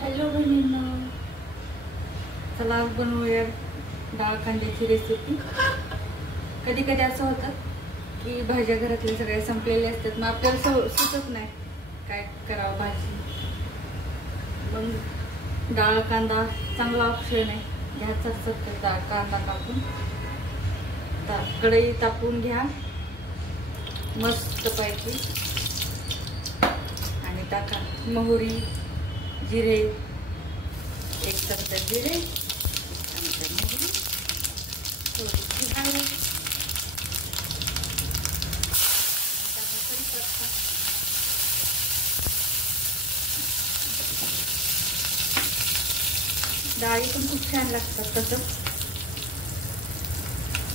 Hello बहिणींनो, चला आज बनवूया डाळ कांद्याची रेसिपी. कधी कधी असं होतं की भाज्या घरातल्या सगळ्या संपलेल्या असतात, मग आपल्याला सुचत नाही काय करावं भाजी. मग डाळ कांदा चांगला ऑप्शन आहे. घ्यायचा असतं डाळ कांदा टाकून कढई तापून घ्या मस्त पैकी आणि टाका मोहरी, जिरे, एक चमचा जिरे, एक चमचा मोहरी, थोडीशी हळद, टाका कढीपत्ता. डाळी पण खूप छान लागतात तसंच.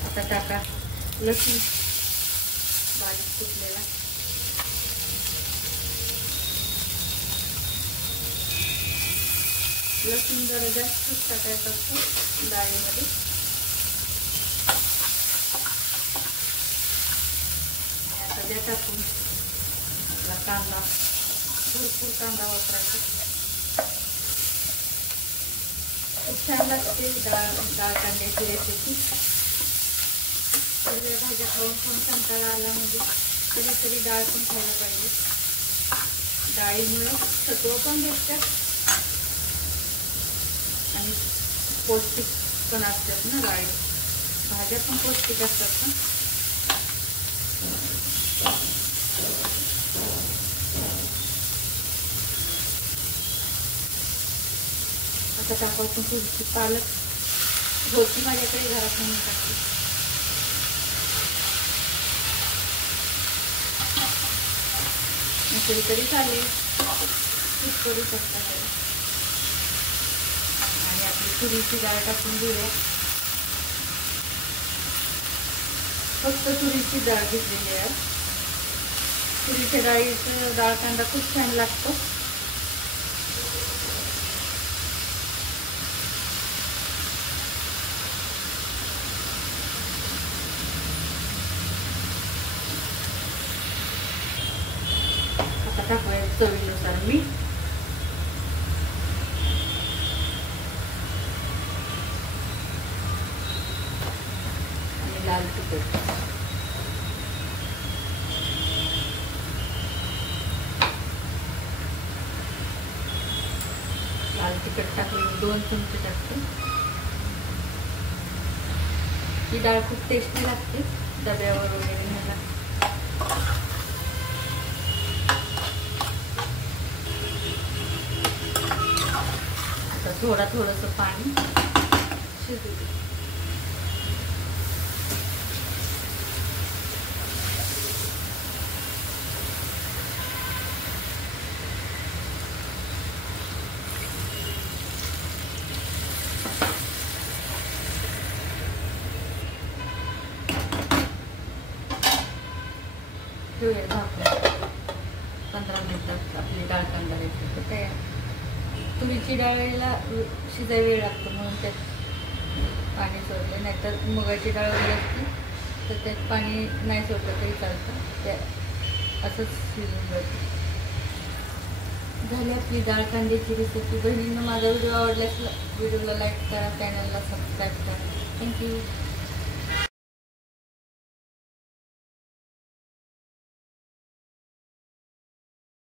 आता टाका लसूण बारीक कुटलेला, लसूण जरा जास्तच टाकायचं असतं डाळीमध्ये. आता द्या टाकून आपला कांदा, भरपूर कांदा वापरायचा. खूप छान लागते डाळ कांद्याची रेसिपी. सगळ्या भाज्या खाऊन खाऊन कंटाळा आला म्हणजे कधीतरी डाळ पण खायला पाहिजे. डाळीमुळे सत्व पण भेटतात आणि पौष्टिक पण असतात ना. डाळी भाज्या पण पौष्टिक असतात ना. आता टाकावं पण थोडीशी पालक होती माझ्याकडे घरात म्हणून टाकली. नसेल तरी चालेल, खूप करू शकता. आणि आपली तुरीची डाळ टाकून घेऊया. फक्त तुरीची डाळ घेतलेली आहे. तुरीच्या डाळीचं डाळ कांदा खूप छान लागतो. आता टाकूया चवीनुसार मीठ. लाल तिखट, लाल तिखट टाकले 2 चमचे टाकते. ही डाळ खूप टेस्टी लागते डब्यावर वगैरे न्यायला. आता थोडंसं पाणी शिजू दे. ठेवूया झाकून. 15 मिनिटात आपली डाळ कांदा रेसिपी तयार. तुरीची डाळीला शिजायला वेळ लागतो म्हणून त्यात पाणी सोडले, नाहीतर मुगाची डाळ वगैरे असते तर त्यात पाणी नाही सोडलं तरी चालतं. त्या असंच शिजून जातं. झाली आपली डाळ कांद्याची रेसिपी. बहिणींना माझा व्हिडिओ आवडल्यास व्हिडिओला लाईक करा, चॅनलला सबस्क्राईब करा. थँक्यू.